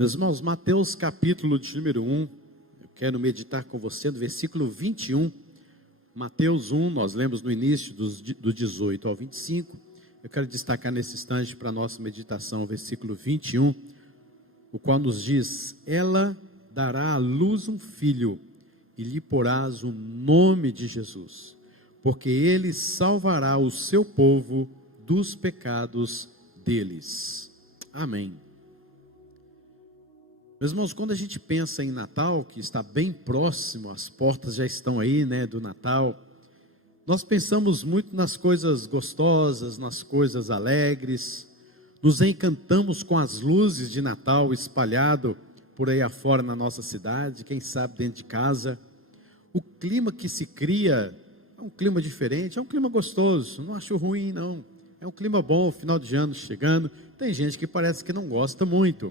Meus irmãos, Mateus capítulo de número 1, eu quero meditar com você no versículo 21, Mateus 1, nós lemos no início do 18 ao 25, eu quero destacar nesse instante para a nossa meditação o versículo 21, o qual nos diz: ela dará à luz um filho, e lhe porás o nome de Jesus, porque ele salvará o seu povo dos pecados deles. Amém. Meus irmãos, quando a gente pensa em Natal, que está bem próximo, as portas já estão aí, do Natal, nós pensamos muito nas coisas gostosas, nas coisas alegres, nos encantamos com as luzes de Natal espalhado por aí afora na nossa cidade, quem sabe dentro de casa. O clima que se cria é um clima diferente, é um clima gostoso, não acho ruim não, é um clima bom, final de ano chegando. Tem gente que parece que não gosta muito,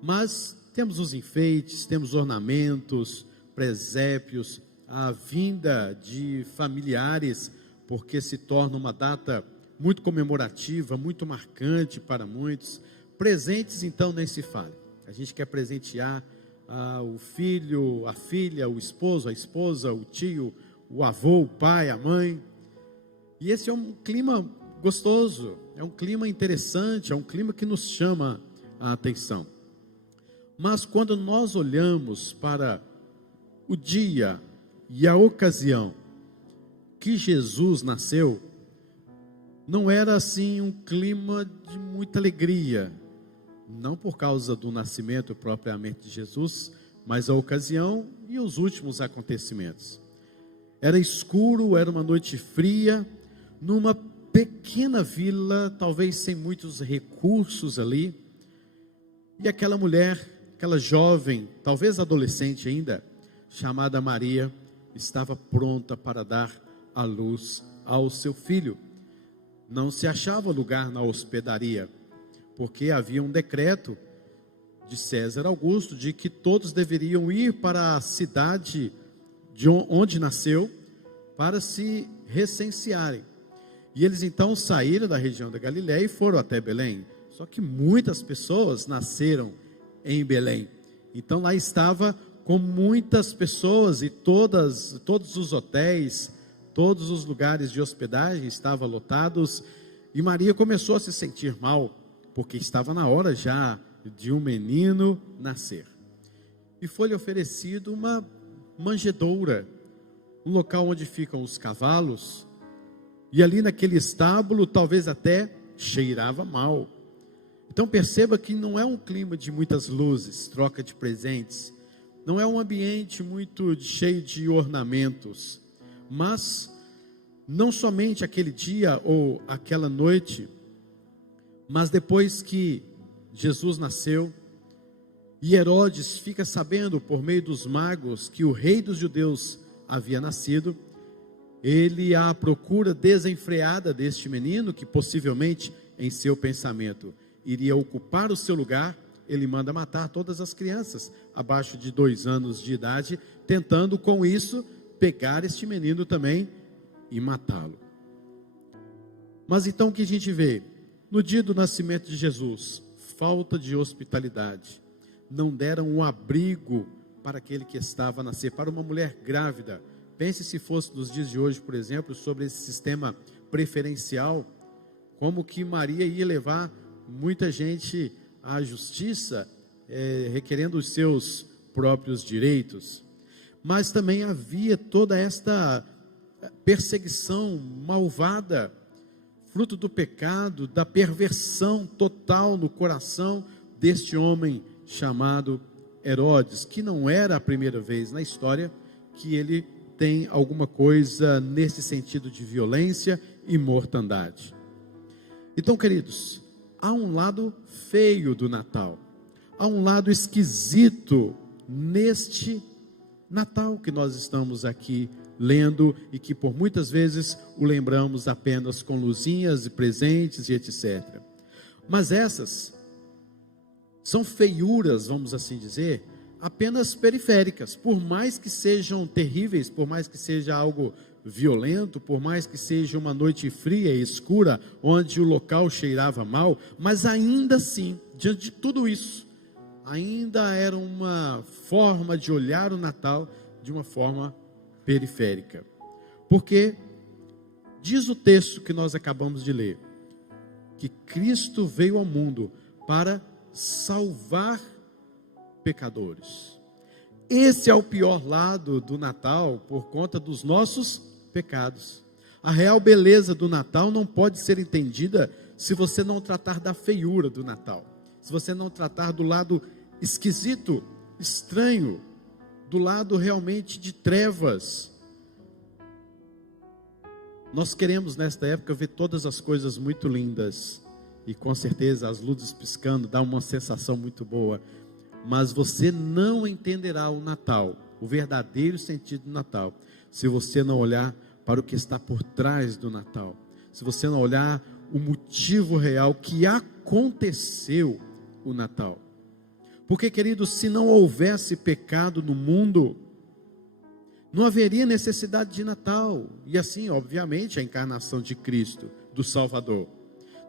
mas temos os enfeites, temos ornamentos, presépios, a vinda de familiares, porque se torna uma data muito comemorativa, muito marcante para muitos. Presentes então nem se fala, a gente quer presentear o filho, a filha, o esposo, a esposa, o tio, o avô, o pai, a mãe, e esse é um clima gostoso, é um clima interessante, é um clima que nos chama a atenção. Mas quando nós olhamos para o dia e a ocasião que Jesus nasceu, não era assim um clima de muita alegria, não por causa do nascimento propriamente de Jesus, mas a ocasião e os últimos acontecimentos. Era escuro, era uma noite fria, numa pequena vila, talvez sem muitos recursos ali, e aquela mulher, aquela jovem, talvez adolescente ainda, chamada Maria, estava pronta para dar à luz ao seu filho. Não se achava lugar na hospedaria, porque havia um decreto de César Augusto, de que todos deveriam ir para a cidade de onde nasceu, para se recensearem. E eles então saíram da região da Galileia e foram até Belém. Só que muitas pessoas nasceram em Belém, então lá estava com muitas pessoas, e todos os hotéis, todos os lugares de hospedagem estavam lotados, e Maria começou a se sentir mal, porque estava na hora já de um menino nascer, e foi-lhe oferecido uma manjedoura, um local onde ficam os cavalos, e ali naquele estábulo talvez até cheirava mal. Então perceba que não é um clima de muitas luzes, troca de presentes, não é um ambiente muito cheio de ornamentos, mas não somente aquele dia ou aquela noite, mas depois que Jesus nasceu, e Herodes fica sabendo por meio dos magos que o rei dos judeus havia nascido, ele à procura desenfreada deste menino, que possivelmente em seu pensamento iria ocupar o seu lugar, ele manda matar todas as crianças abaixo de 2 anos de idade, tentando com isso pegar este menino também e matá-lo. Mas então o que a gente vê? No dia do nascimento de Jesus, falta de hospitalidade, não deram um abrigo para aquele que estava a nascer, para uma mulher grávida. Pense se fosse nos dias de hoje, por exemplo, sobre esse sistema preferencial, como que Maria ia levar muita gente à justiça, requerendo os seus próprios direitos. Mas também havia toda esta perseguição malvada, fruto do pecado, da perversão total no coração deste homem chamado Herodes, que não era a primeira vez na história que ele tem alguma coisa nesse sentido de violência e mortandade. Então, queridos, há um lado feio do Natal, há um lado esquisito neste Natal que nós estamos aqui lendo, e que por muitas vezes o lembramos apenas com luzinhas e presentes e etc. Mas essas são feiuras, vamos assim dizer, apenas periféricas. Por mais que sejam terríveis, por mais que seja algo violento, por mais que seja uma noite fria e escura, onde o local cheirava mal, mas ainda assim, diante de tudo isso, ainda era uma forma de olhar o Natal de uma forma periférica. Porque diz o texto que nós acabamos de ler, que Cristo veio ao mundo para salvar pecadores. Esse é o pior lado do Natal, por conta dos nossos pecados. A real beleza do Natal não pode ser entendida se você não tratar da feiura do Natal, se você não tratar do lado esquisito, estranho, do lado realmente de trevas. Nós queremos nesta época ver todas as coisas muito lindas, e com certeza as luzes piscando dá uma sensação muito boa, mas você não entenderá o Natal, o verdadeiro sentido do Natal, se você não olhar para o que está por trás do Natal, se você não olhar o motivo real que aconteceu o Natal. Porque, queridos, se não houvesse pecado no mundo, não haveria necessidade de Natal. E assim, obviamente, a encarnação de Cristo, do Salvador.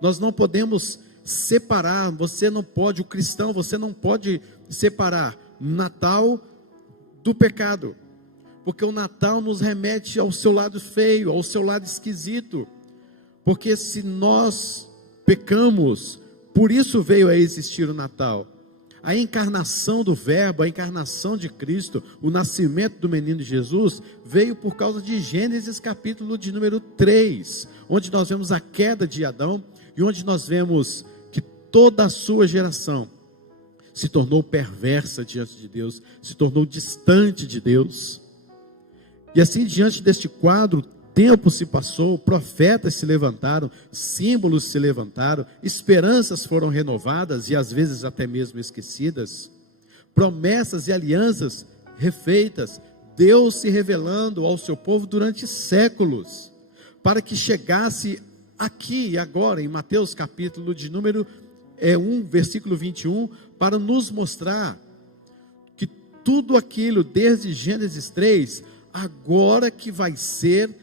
Nós não podemos separar, você não pode, o cristão, você não pode separar Natal do pecado. Porque o Natal nos remete ao seu lado feio, ao seu lado esquisito. Porque se nós pecamos, por isso veio a existir o Natal. A encarnação do Verbo, a encarnação de Cristo, o nascimento do menino Jesus, veio por causa de Gênesis capítulo de número 3, onde nós vemos a queda de Adão, e onde nós vemos que toda a sua geração se tornou perversa diante de Deus, se tornou distante de Deus. E assim, diante deste quadro, tempo se passou, profetas se levantaram, símbolos se levantaram, esperanças foram renovadas e às vezes até mesmo esquecidas, promessas e alianças refeitas, Deus se revelando ao seu povo durante séculos, para que chegasse aqui e agora, em Mateus capítulo de número 1, versículo 21, para nos mostrar que tudo aquilo desde Gênesis 3, agora que vai ser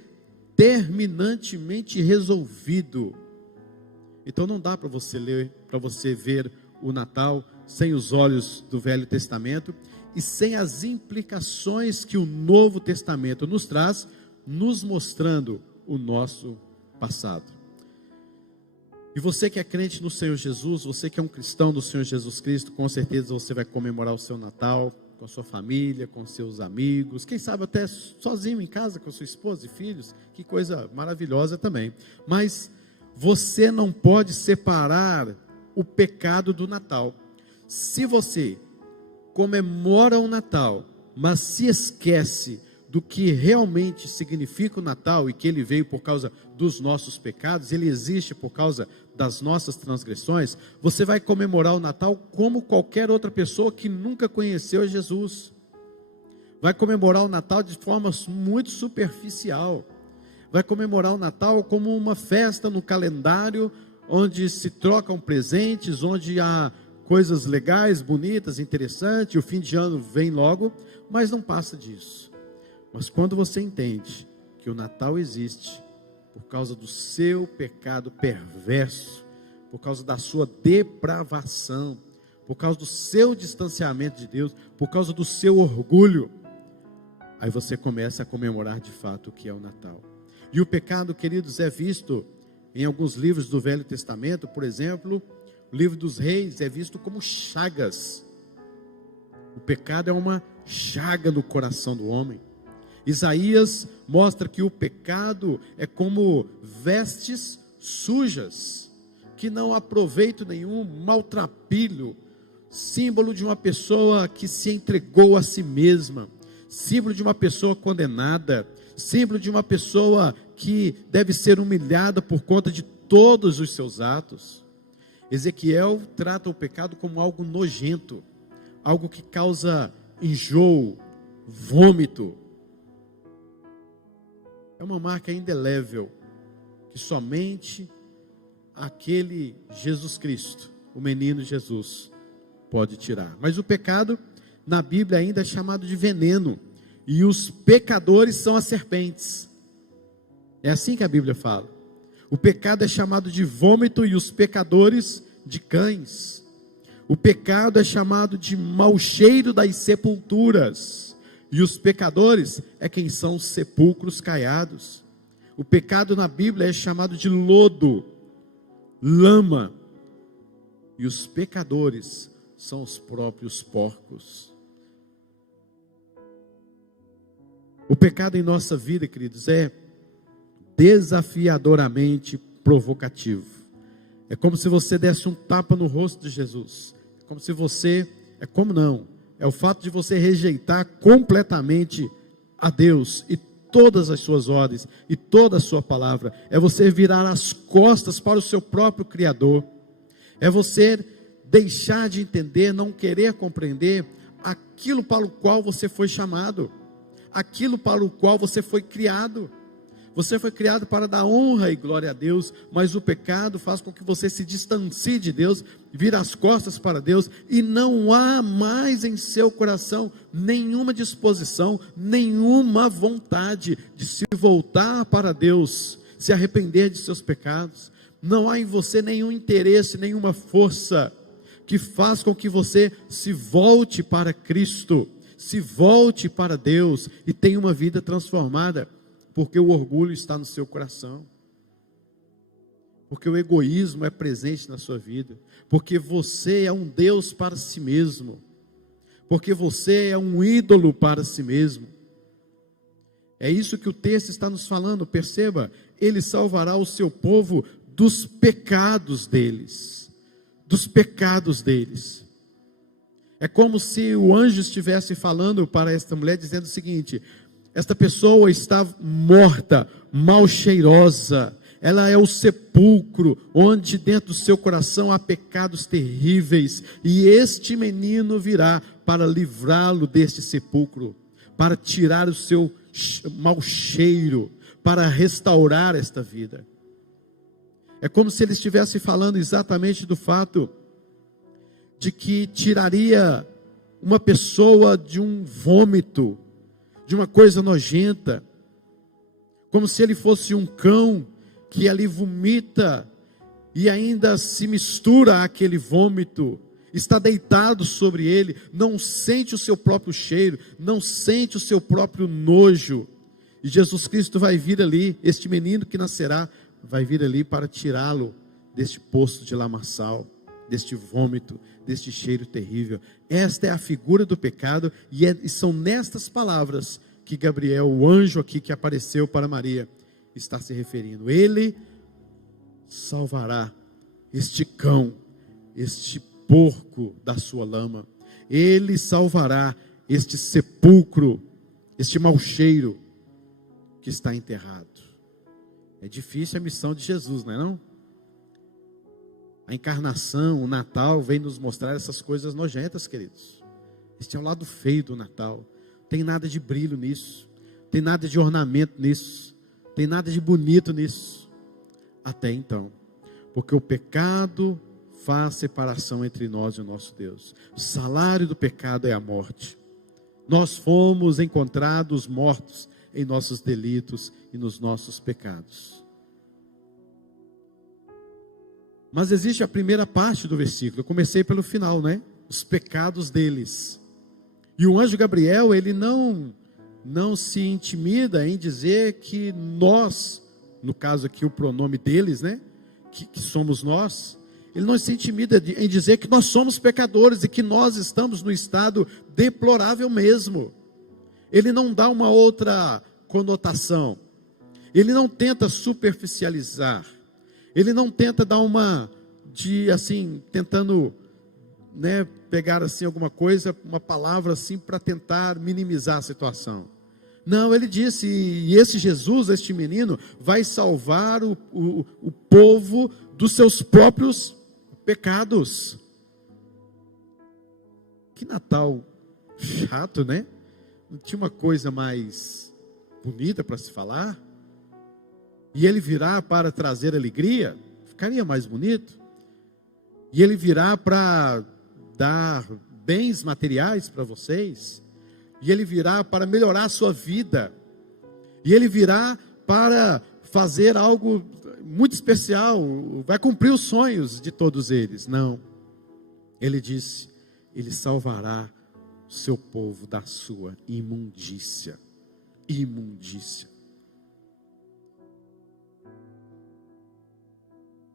terminantemente resolvido. Então não dá para você ler, para você ver o Natal sem os olhos do Velho Testamento e sem as implicações que o Novo Testamento nos traz, nos mostrando o nosso passado. E você que é crente no Senhor Jesus, você que é um cristão do Senhor Jesus Cristo, com certeza você vai comemorar o seu Natal com a sua família, com seus amigos, quem sabe até sozinho em casa com a sua esposa e filhos, que coisa maravilhosa também. Mas você não pode separar o pecado do Natal. Se você comemora o Natal, mas se esquece do que realmente significa o Natal e que ele veio por causa dos nossos pecados, ele existe por causa das nossas transgressões, você vai comemorar o Natal como qualquer outra pessoa que nunca conheceu Jesus. Vai comemorar o Natal de forma muito superficial. Vai comemorar o Natal como uma festa no calendário, onde se trocam presentes, onde há coisas legais, bonitas, interessantes, o fim de ano vem logo, mas não passa disso. Mas quando você entende que o Natal existe por causa do seu pecado perverso, por causa da sua depravação, por causa do seu distanciamento de Deus, por causa do seu orgulho, aí você começa a comemorar de fato o que é o Natal. E o pecado, queridos, é visto em alguns livros do Velho Testamento, por exemplo, o livro dos Reis é visto como chagas. O pecado é uma chaga no coração do homem. Isaías mostra que o pecado é como vestes sujas, que não há proveito nenhum, maltrapilho, símbolo de uma pessoa que se entregou a si mesma, símbolo de uma pessoa condenada, símbolo de uma pessoa que deve ser humilhada por conta de todos os seus atos. Ezequiel trata o pecado como algo nojento, algo que causa enjoo, vômito. É uma marca indelével que somente aquele Jesus Cristo, o menino Jesus, pode tirar. Mas o pecado na Bíblia ainda é chamado de veneno, e os pecadores são as serpentes. É assim que a Bíblia fala. O pecado é chamado de vômito e os pecadores de cães. O pecado é chamado de mau cheiro das sepulturas, e os pecadores é quem são os sepulcros caiados. O pecado na Bíblia é chamado de lodo, lama, e os pecadores são os próprios porcos. O pecado em nossa vida, queridos, é desafiadoramente provocativo. É como se você desse um tapa no rosto de Jesus. É como se você, é o fato de você rejeitar completamente a Deus e todas as suas ordens e toda a sua palavra. É você virar as costas para o seu próprio Criador. É você deixar de entender, não querer compreender aquilo para o qual você foi chamado, aquilo para o qual você foi criado. Você foi criado para dar honra e glória a Deus, mas o pecado faz com que você se distancie de Deus, vire as costas para Deus, e não há mais em seu coração nenhuma disposição, nenhuma vontade de se voltar para Deus, se arrepender de seus pecados. Não há em você nenhum interesse, nenhuma força que faz com que você se volte para Cristo, se volte para Deus e tenha uma vida transformada. Porque o orgulho está no seu coração, porque o egoísmo é presente na sua vida, porque você é um Deus para si mesmo, porque você é um ídolo para si mesmo. É isso que o texto está nos falando, perceba, ele salvará o seu povo dos pecados deles, É como se o anjo estivesse falando para esta mulher, dizendo o seguinte: esta pessoa está morta, mal cheirosa, ela é o sepulcro, onde dentro do seu coração há pecados terríveis, e este menino virá para livrá-lo deste sepulcro, para tirar o seu mau cheiro, para restaurar esta vida. É como se ele estivesse falando exatamente do fato de que tiraria uma pessoa de um vômito, de uma coisa nojenta, como se ele fosse um cão que ali vomita e ainda se mistura àquele vômito, está deitado sobre ele, não sente o seu próprio cheiro, não sente o seu próprio nojo, e Jesus Cristo vai vir ali, este menino que nascerá, vai vir ali para tirá-lo deste poço de lamaçal, deste vômito, deste cheiro terrível. Esta é a figura do pecado, e são nestas palavras que Gabriel, o anjo aqui que apareceu para Maria, está se referindo. Ele salvará este cão, este porco da sua lama. Ele salvará este sepulcro, este mau cheiro que está enterrado. É difícil a missão de Jesus, não é não? A encarnação, o Natal, vem nos mostrar essas coisas nojentas, queridos. Este é o lado feio do Natal. Tem nada de brilho nisso, tem nada de ornamento nisso, tem nada de bonito nisso, até então, porque o pecado faz separação entre nós e o nosso Deus. O salário do pecado é a morte. Nós fomos encontrados mortos em nossos delitos e nos nossos pecados. Mas existe a primeira parte do versículo, eu comecei pelo final, né? Os pecados deles. E o anjo Gabriel, ele não se intimida em dizer que nós, no caso aqui o pronome deles, né? Que somos nós. Ele não se intimida em dizer que nós somos pecadores e que nós estamos no estado deplorável mesmo. Ele não dá uma outra conotação. Ele não tenta superficializar. Ele não tenta dar tentando, né, pegar assim alguma coisa, uma palavra assim para tentar minimizar a situação. Não, ele disse, e esse Jesus, este menino, vai salvar o povo dos seus próprios pecados. Que Natal chato, né? Não tinha uma coisa mais bonita para se falar? E ele virá para trazer alegria? Ficaria mais bonito? E ele virá para dar bens materiais para vocês? E ele virá para melhorar a sua vida? E ele virá para fazer algo muito especial? Vai cumprir os sonhos de todos eles? Não. Ele disse: Ele salvará o seu povo da sua imundícia. Imundícia.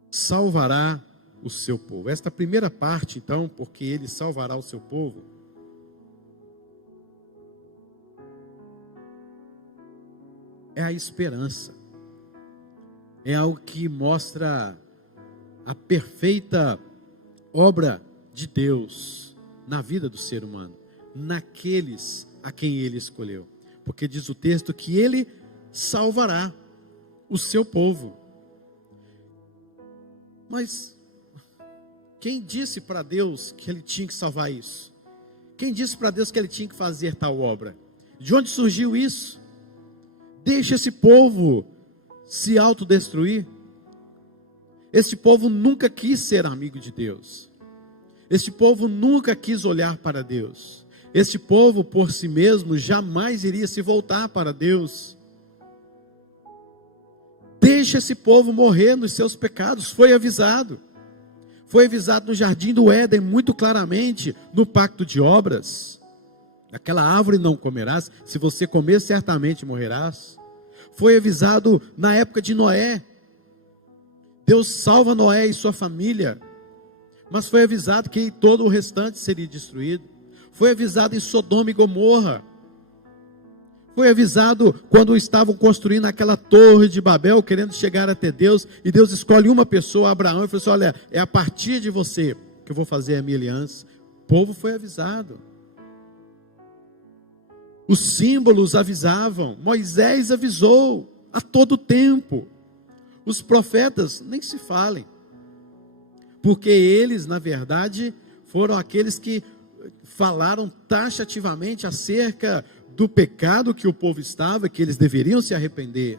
Salvará o seu povo. Esta primeira parte, então, porque Ele salvará o seu povo, é a esperança. É algo que mostra a perfeita obra de Deus na vida do ser humano, naqueles a quem Ele escolheu. Porque diz o texto que Ele salvará o seu povo. Mas quem disse para Deus que Ele tinha que salvar isso? Quem disse para Deus que Ele tinha que fazer tal obra? De onde surgiu isso? Deixa esse povo se autodestruir. Este povo nunca quis ser amigo de Deus. Este povo nunca quis olhar para Deus. Este povo por si mesmo jamais iria se voltar para Deus. Deixa esse povo morrer nos seus pecados. Foi avisado. Foi avisado no jardim do Éden, muito claramente, no pacto de obras. Aquela árvore não comerás, se você comer certamente morrerás. Foi avisado na época de Noé. Deus salva Noé e sua família, mas foi avisado que todo o restante seria destruído. Foi avisado em Sodoma e Gomorra. Foi avisado quando estavam construindo aquela torre de Babel, querendo chegar até Deus, e Deus escolhe uma pessoa, Abraão, e falou assim: olha, é a partir de você que eu vou fazer a minha aliança. O povo foi avisado. Os símbolos avisavam, Moisés avisou a todo tempo. Os profetas nem se falem, porque eles, na verdade, foram aqueles que falaram taxativamente acerca do pecado que o povo estava, que eles deveriam se arrepender.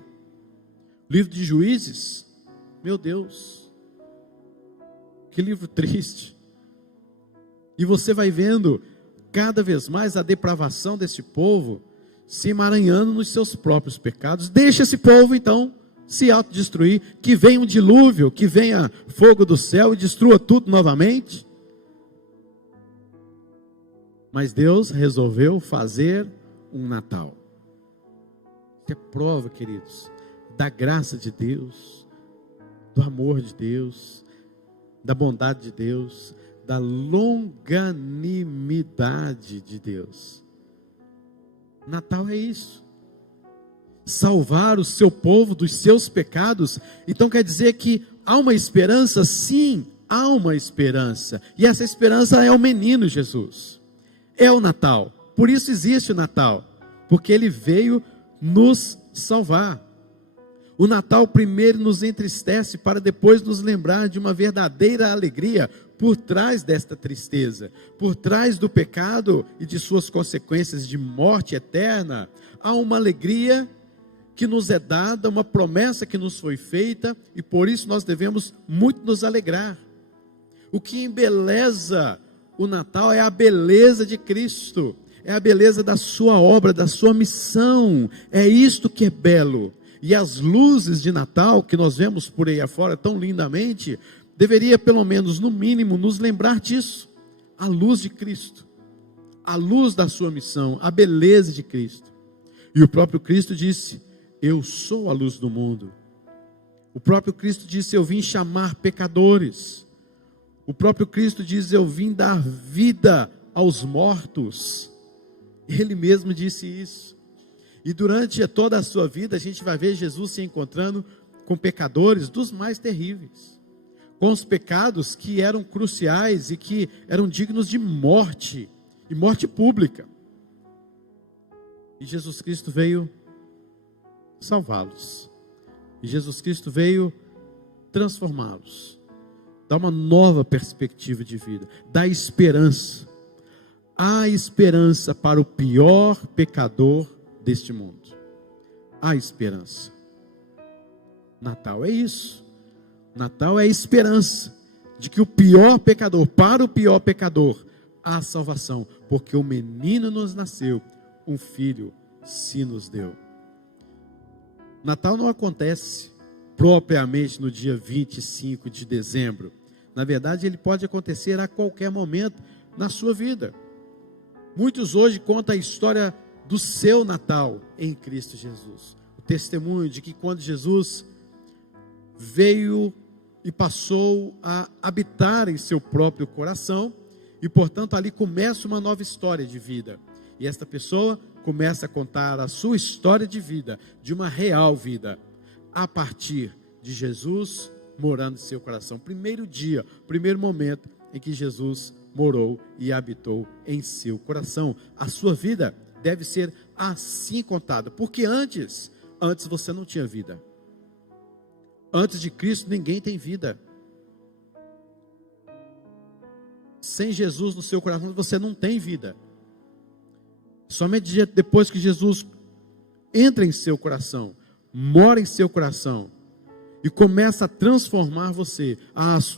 Livro de Juízes, meu Deus, que livro triste. E você vai vendo cada vez mais a depravação desse povo se emaranhando nos seus próprios pecados. Deixa esse povo então se autodestruir, que venha um dilúvio, que venha fogo do céu e destrua tudo novamente. Mas Deus resolveu fazer um Natal. Isso é prova, queridos, da graça de Deus, do amor de Deus, da bondade de Deus, da longanimidade de Deus. Natal é isso. Salvar o seu povo dos seus pecados. Então quer dizer que há uma esperança? Sim, há uma esperança. E essa esperança é o menino Jesus. É o Natal. Por isso existe o Natal. Porque ele veio nos salvar. O Natal primeiro nos entristece para depois nos lembrar de uma verdadeira alegria por trás desta tristeza, por trás do pecado e de suas consequências de morte eterna. Há uma alegria que nos é dada, uma promessa que nos foi feita, e por isso nós devemos muito nos alegrar. O que embeleza o Natal é a beleza de Cristo, é a beleza da sua obra, da sua missão. É isto que é belo. E as luzes de Natal que nós vemos por aí afora tão lindamente, deveria pelo menos no mínimo nos lembrar disso. A luz de Cristo, a luz da sua missão, a beleza de Cristo. E o próprio Cristo disse: eu sou a luz do mundo. O próprio Cristo disse: eu vim chamar pecadores. O próprio Cristo diz: eu vim dar vida aos mortos. Ele mesmo disse isso. E durante toda a sua vida, a gente vai ver Jesus se encontrando com pecadores dos mais terríveis, com os pecados que eram cruciais e que eram dignos de morte, e morte pública. E Jesus Cristo veio salvá-los. E Jesus Cristo veio transformá-los, dar uma nova perspectiva de vida, dar esperança. Há esperança para o pior pecador deste mundo. Há esperança. Natal é isso. Natal é a esperança de que o pior pecador, para o pior pecador, há salvação, porque o menino nos nasceu, um filho se nos deu. Natal não acontece propriamente no dia 25 de dezembro. Na verdade, ele pode acontecer a qualquer momento na sua vida. Muitos hoje contam a história do seu Natal em Cristo Jesus. O testemunho de que quando Jesus veio e passou a habitar em seu próprio coração, e portanto ali começa uma nova história de vida. E esta pessoa começa a contar a sua história de vida, de uma real vida, a partir de Jesus morando em seu coração. Primeiro dia, primeiro momento em que Jesus morou e habitou em seu coração. A sua vida deve ser assim contada, porque antes você não tinha vida. Antes de Cristo ninguém tem vida. Sem Jesus no seu coração você não tem vida. Somente depois que Jesus entra em seu coração, mora em seu coração e começa a transformar você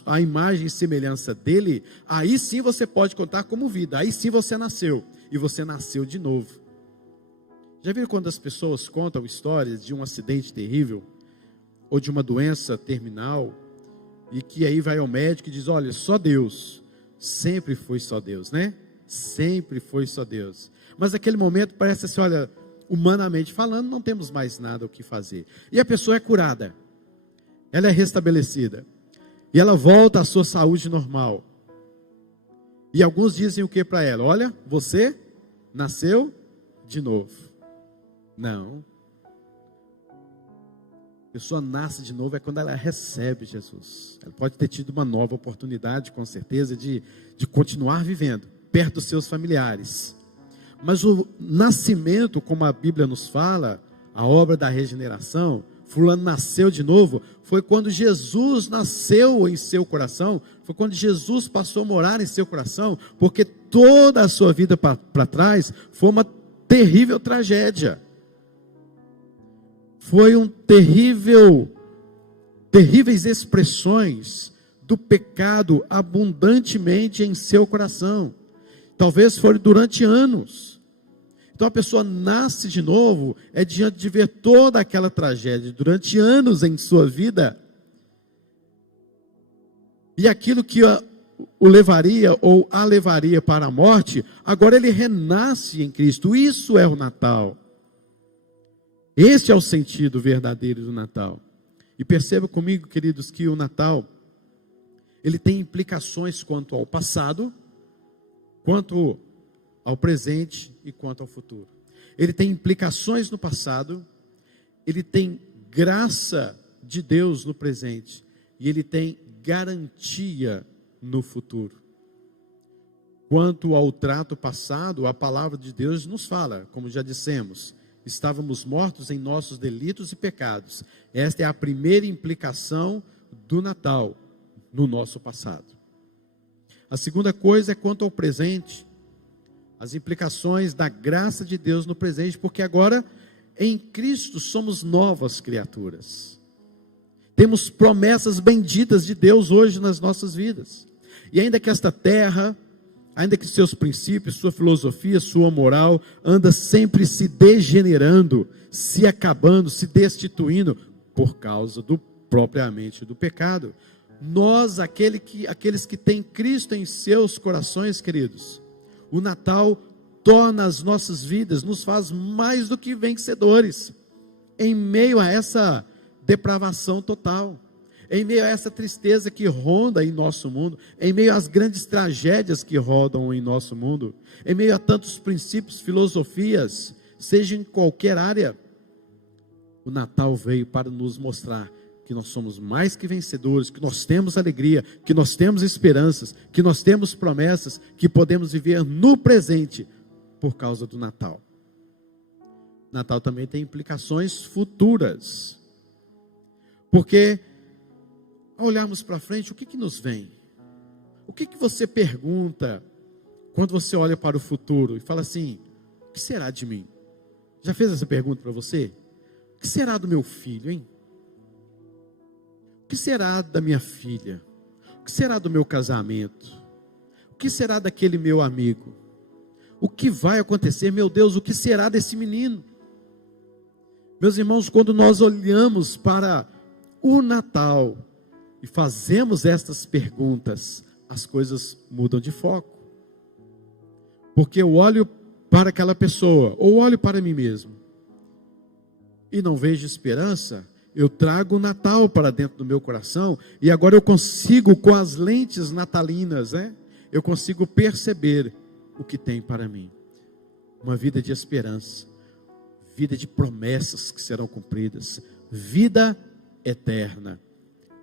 a imagem e semelhança dele, aí sim você pode contar como vida. Aí sim você nasceu, e você nasceu de novo. Já viram quando as pessoas contam histórias de um acidente terrível ou de uma doença terminal, e que aí vai ao médico e diz: olha, só Deus. Sempre foi só Deus, né? Sempre foi só Deus. Mas naquele momento parece assim, olha, humanamente falando, não temos mais nada o que fazer. E a pessoa é curada, ela é restabelecida, e ela volta à sua saúde normal. E alguns dizem o que para ela? Olha, você nasceu de novo. Não. A pessoa nasce de novo é quando ela recebe Jesus. Ela pode ter tido uma nova oportunidade, com certeza, de continuar vivendo perto dos seus familiares. Mas o nascimento, como a Bíblia nos fala, a obra da regeneração, fulano nasceu de novo, foi quando Jesus nasceu em seu coração, foi quando Jesus passou a morar em seu coração, porque toda a sua vida para trás foi uma terrível tragédia. Foi terríveis expressões do pecado abundantemente em seu coração. Talvez foram durante anos. Então a pessoa nasce de novo, é diante de ver toda aquela tragédia durante anos em sua vida. E aquilo que o levaria ou a levaria para a morte, agora ele renasce em Cristo. Isso é o Natal. Esse é o sentido verdadeiro do Natal. E perceba comigo, queridos, que o Natal, ele tem implicações quanto ao passado, quanto ao presente e quanto ao futuro. Ele tem implicações no passado, ele tem graça de Deus no presente, e ele tem garantia no futuro. Quanto ao trato passado, a palavra de Deus nos fala, como já dissemos, estávamos mortos em nossos delitos e pecados. Esta é a primeira implicação do Natal no nosso passado. A segunda coisa é quanto ao presente, as implicações da graça de Deus no presente, porque agora em Cristo somos novas criaturas. Temos promessas benditas de Deus hoje nas nossas vidas. E ainda que esta terra, ainda que seus princípios, sua filosofia, sua moral, anda sempre se degenerando, se acabando, se destituindo, por causa propriamente do pecado. Nós, aqueles que têm Cristo em seus corações, queridos, o Natal torna as nossas vidas, nos faz mais do que vencedores, em meio a essa depravação total, em meio a essa tristeza que ronda em nosso mundo, em meio às grandes tragédias que rodam em nosso mundo, em meio a tantos princípios, filosofias, seja em qualquer área, o Natal veio para nos mostrar que nós somos mais que vencedores, que nós temos alegria, que nós temos esperanças, que nós temos promessas, que podemos viver no presente por causa do Natal. Natal também tem implicações futuras, porque ao olharmos para frente, o que nos vem? O que você pergunta quando você olha para o futuro e fala assim: o que será de mim? Já fez essa pergunta para você? O que será do meu filho, hein? O que será da minha filha? O que será do meu casamento? O que será daquele meu amigo? O que vai acontecer? Meu Deus, o que será desse menino? Meus irmãos, quando nós olhamos para o Natal e fazemos estas perguntas, as coisas mudam de foco. Porque eu olho para aquela pessoa, ou olho para mim mesmo, e não vejo esperança, eu trago o Natal para dentro do meu coração, e agora eu consigo, com as lentes natalinas, eu consigo perceber o que tem para mim. Uma vida de esperança, vida de promessas que serão cumpridas, vida eterna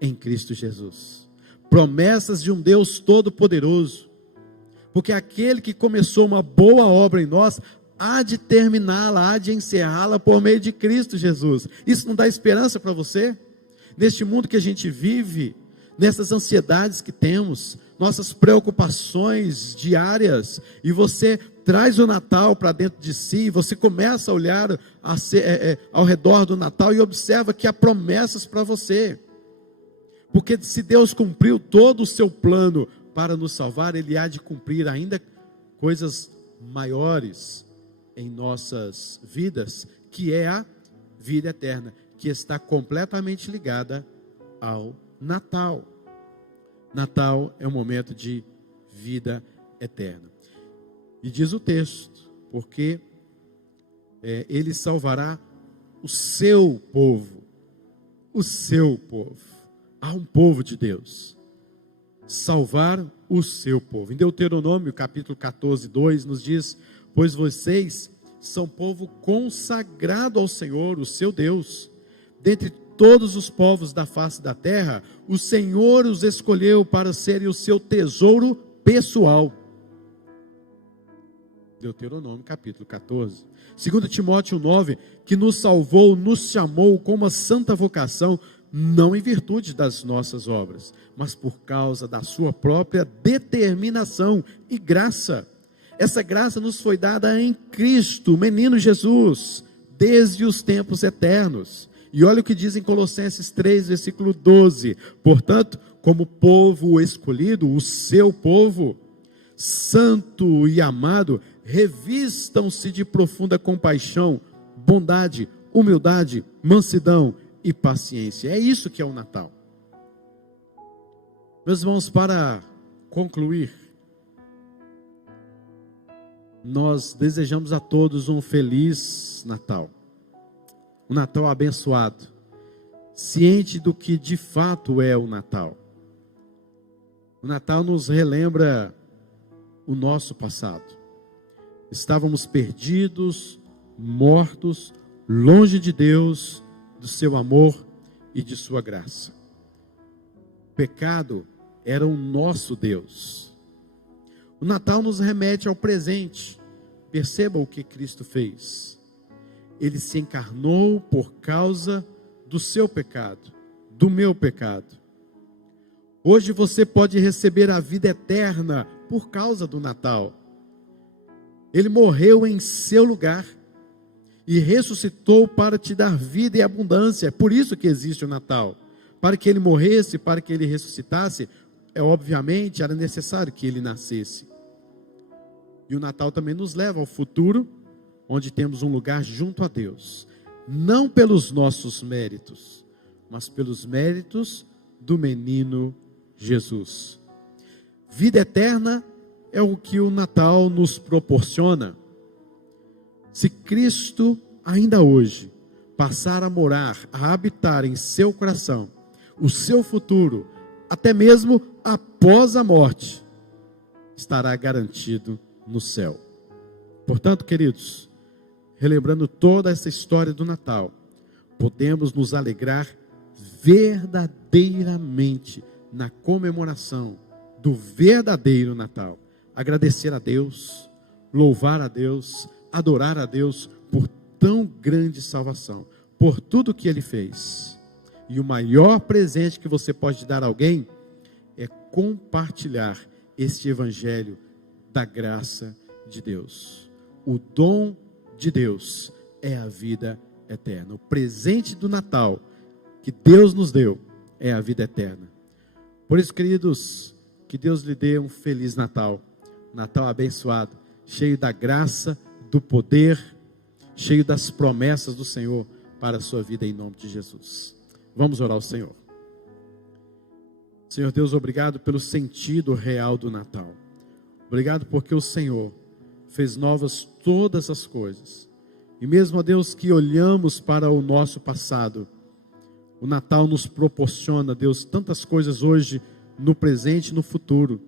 em Cristo Jesus. Promessas de um Deus todo-poderoso, porque aquele que começou uma boa obra em nós, há de terminá-la, há de encerrá-la por meio de Cristo Jesus. Isso não dá esperança para você? Neste mundo que a gente vive, nessas ansiedades que temos, nossas preocupações diárias, e você traz o Natal para dentro de si, você começa a olhar ao redor do Natal e observa que há promessas para você. Porque se Deus cumpriu todo o seu plano para nos salvar, Ele há de cumprir ainda coisas maiores em nossas vidas, que é a vida eterna, que está completamente ligada ao Natal. Natal é um momento de vida eterna. E diz o texto, porque Ele salvará o seu povo. O seu povo. Há um povo de Deus. Salvar o seu povo. Em Deuteronômio, capítulo 14, 2, nos diz: pois vocês são povo consagrado ao Senhor, o seu Deus. Dentre todos os povos da face da terra, o Senhor os escolheu para serem o seu tesouro pessoal. Deuteronômio, capítulo 14. 2 Timóteo 9, que nos salvou, nos chamou com uma santa vocação, não em virtude das nossas obras, mas por causa da sua própria determinação e graça. Essa graça nos foi dada em Cristo, o menino Jesus, desde os tempos eternos. E olha o que diz em Colossenses 3, versículo 12. Portanto, como povo escolhido, o seu povo, santo e amado, revistam-se de profunda compaixão, bondade, humildade, mansidão e paciência. É isso que é o Natal. Meus irmãos, para concluir, nós desejamos a todos um feliz Natal. Um Natal abençoado, ciente do que de fato é o Natal. O Natal nos relembra o nosso passado. Estávamos perdidos, mortos, longe de Deus, do seu amor e de sua graça. O pecado era o nosso Deus. O Natal nos remete ao presente. Perceba o que Cristo fez. Ele se encarnou por causa do seu pecado, do meu pecado. Hoje você pode receber a vida eterna por causa do Natal. Ele morreu em seu lugar e ressuscitou para te dar vida e abundância. É por isso que existe o Natal. Para que ele morresse, para que ele ressuscitasse, obviamente era necessário que ele nascesse. E o Natal também nos leva ao futuro, onde temos um lugar junto a Deus. Não pelos nossos méritos, mas pelos méritos do menino Jesus. Vida eterna é o que o Natal nos proporciona. Se Cristo, ainda hoje, passar a morar, a habitar em seu coração, o seu futuro, até mesmo após a morte, estará garantido no céu. Portanto, queridos, relembrando toda essa história do Natal, podemos nos alegrar verdadeiramente na comemoração do verdadeiro Natal. Agradecer a Deus, louvar a Deus, adorar a Deus por tão grande salvação, por tudo que Ele fez. E o maior presente que você pode dar a alguém é compartilhar este evangelho da graça de Deus. O dom de Deus é a vida eterna. O presente do Natal que Deus nos deu é a vida eterna. Por isso, queridos, que Deus lhe dê um feliz Natal. Natal abençoado, cheio da graça, do poder, cheio das promessas do Senhor para a sua vida em nome de Jesus. Vamos orar ao Senhor. Senhor Deus, obrigado pelo sentido real do Natal. Obrigado porque o Senhor fez novas todas as coisas. E mesmo, ó Deus, que olhamos para o nosso passado, o Natal nos proporciona, Deus, tantas coisas hoje, no presente e no futuro.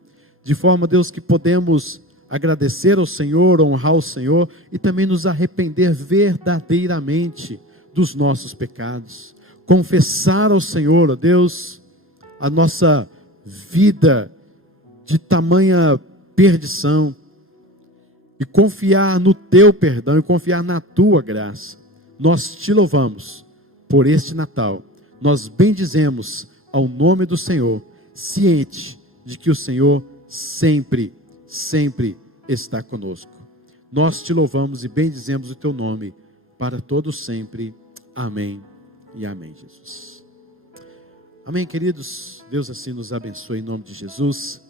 De forma, Deus, que podemos agradecer ao Senhor, honrar o Senhor e também nos arrepender verdadeiramente dos nossos pecados. Confessar ao Senhor, ó Deus, a nossa vida de tamanha perdição e confiar no teu perdão e confiar na tua graça. Nós te louvamos por este Natal. Nós bendizemos ao nome do Senhor, ciente de que o Senhor sempre, sempre está conosco. Nós te louvamos e bendizemos o teu nome para todos sempre. Amém e amém, Jesus. Amém, queridos. Deus assim nos abençoe em nome de Jesus.